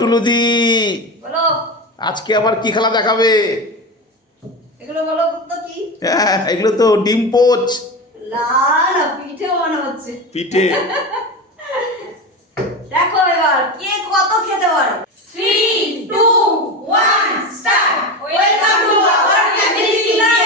টুলুদি, বলো আজকে আবার কি খেলা দেখাবে? এগুলো বলো তো কি? এগুলো তো ডিম পোচ। না না, পিঠে মনে হচ্ছে। পিঠে। দেখো এবার কে কত খেতে পারে। 3 2 1 start. Welcome to our family scenery.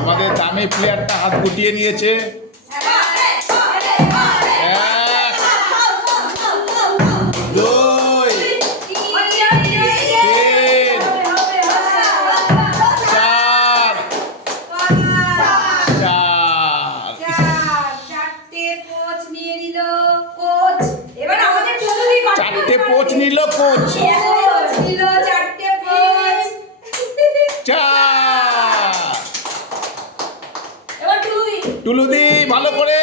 আমাদের দামি প্লেয়ারটা হাত গুটিয়ে নিয়েছে। চারটে পোচ নিল কোচ। টুলুদি ভালো করে।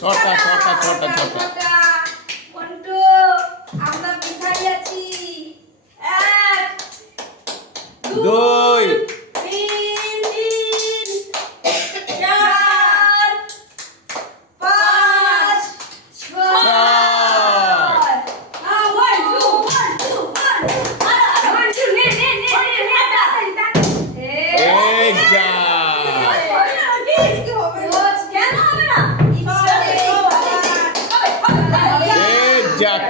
ছটা ছটা ছটা ছটা। দুই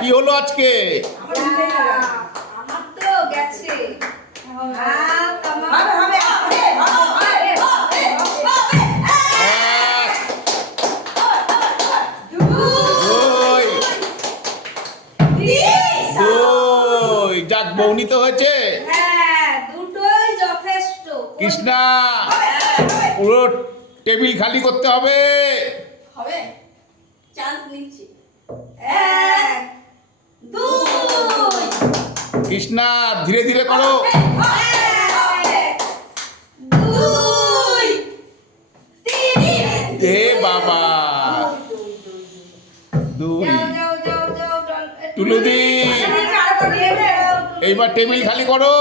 কি হলো আজকে? আমার তো গেছে। যাক, বৌনিত হয়েছে। দুটোই যথেষ্ট। কৃষ্ণা, পুরো টেবিল খালি করতে হবে। হবে, চান্স নিচ্ছি। 1 2 কৃষ্ণা, ধীরে ধীরে করো। 1 2 3 এ বাবা, দুই। টুলুদি, এইবার টেবিল খালি করো।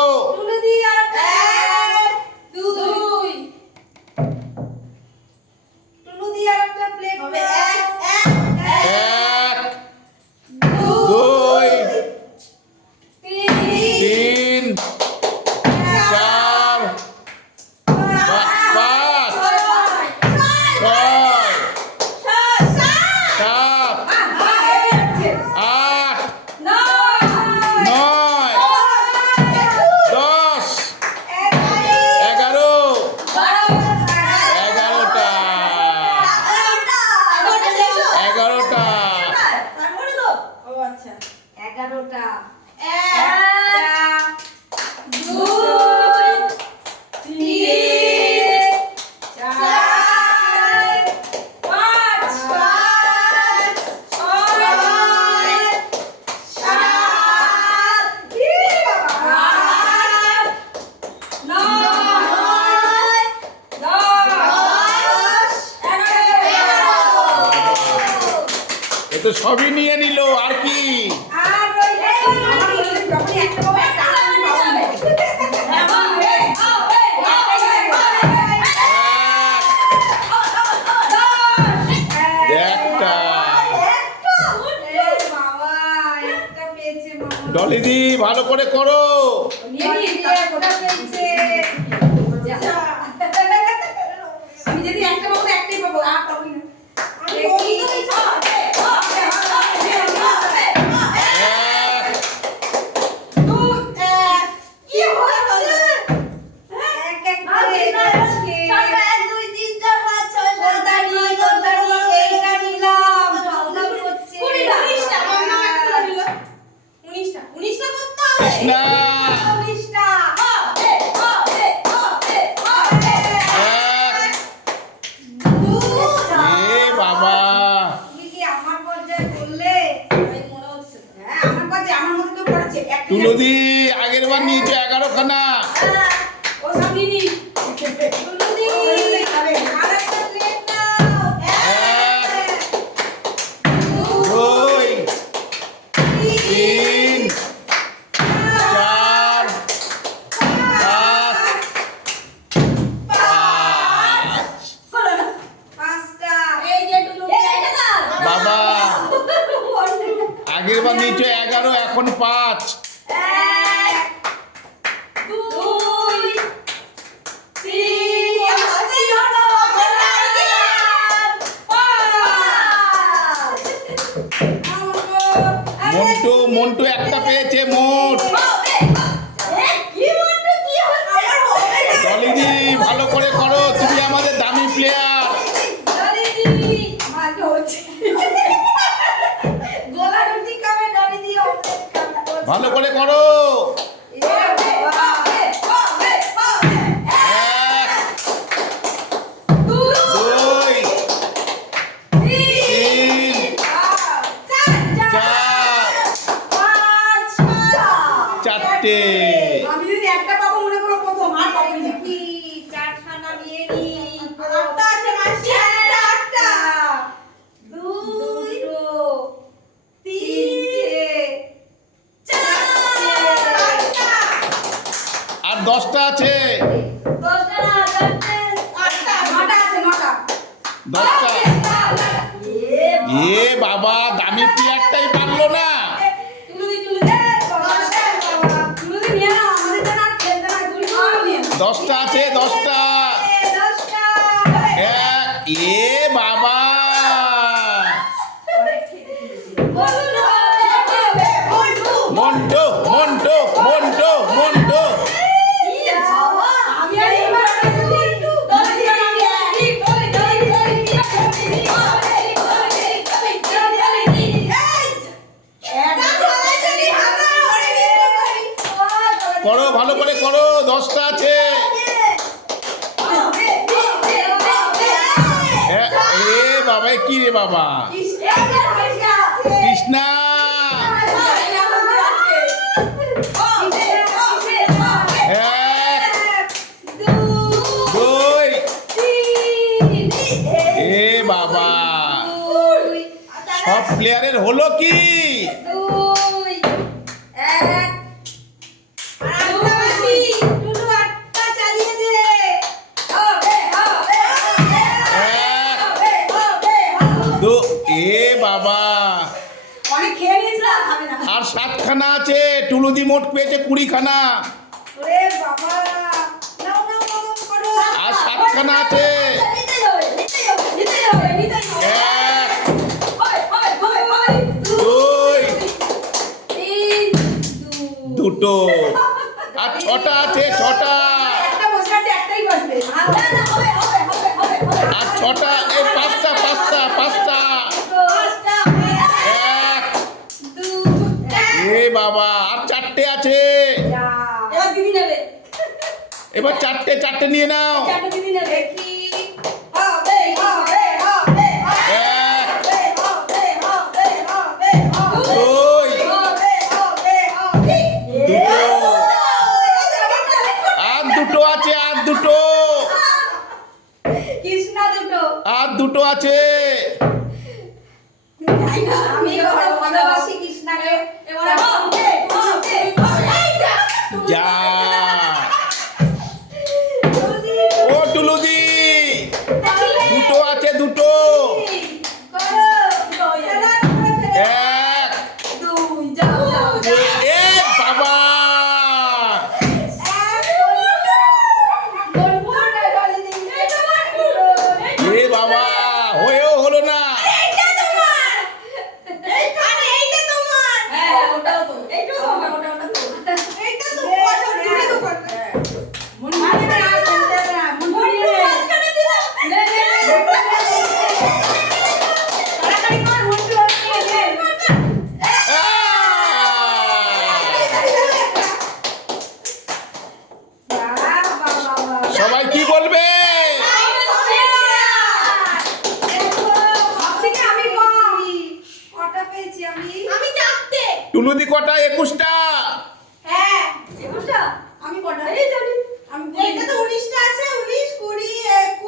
তো সবই নিয়ে নিল, আর কি? ডলিদি, ভালো করে করো। আমি যদি একটা পাবো একটাই পাবো, আর পাবো না। টুলুদি আগের বার নিয়েছে 11 খানা। ও সামনে টুলুদি আরেকটা প্লেট নাও। 1 2 3 4 5 পাঁচটা এই যে টুলুদি বাবা আগের বার নিয়েছে 11 এখন 5। 1 2 3 আসতে হলো মন্টু একটা পেয়েছে মোট। ডলিদি ভালো করে করো, তুমি আমাদের দামি প্লেয়ার। ভালো করে করো। 1 2 3 4 4টে। আমি যদি একটা পাবো মনে করো প্রথম আর পাবো না চারখানা নিয়ে নি আটটা আছে মাসি আটটা দুটো তিনটে চারটা আর 10টা আছে। দশটা না চারটে আটটা নটা আছে নটা 10টা। এ এ বাবা দামি প্লেয়ারটাই পারলো না। টুলুদি নিয়ে নাও আমাদের জন্য আর খেলতে না তুমি নিয়ে নাও 10টা আছে 10টা। 10টা এ বাবা মন্টু মন্টু মন্টু মন্টু করো ভালো করে করো। 10টা আছে। এ বাবা কি রে বাবা কৃষ্ণা 1 2 এ বাবা সব প্লেয়ারের হলো কি? এ বাবা অনেক খেয়ে নিয়েছিলাম খাবে না আর 7খানা আছে। টুলুদি মোট পেয়েছে 20 খানা। ওরে বাবা নাও নাও নাও করো আর 7খানা আছে। নিতে হবে 1 2 দুটো আর 6টা আছে 6টা। একটা বসে আছে একটাই বসবে না হবে আর 6টা এই 5টা 1 এ বাবা আর 4টে আছে। এবার দিদি নেবে এবার 4টে নিয়ে নাও। চারটে দিদি নেবে কি হবে 1 2 আর দুটো আছে। কৃষ্ণা দুটো আর দুটো আছে। আমি ভালোবাসি কৃষ্ণাকে এবার যা ও টুলুদি দুটো আছে। 1 এ বাবা এ বাবা হয়েও হলো না। সবাই কি বলবে? টুলুদি কটা? 21টা। হ্যাঁ 21টা আমি কটা এই জানি আমি এটা তো 19টা আছে 19 20 21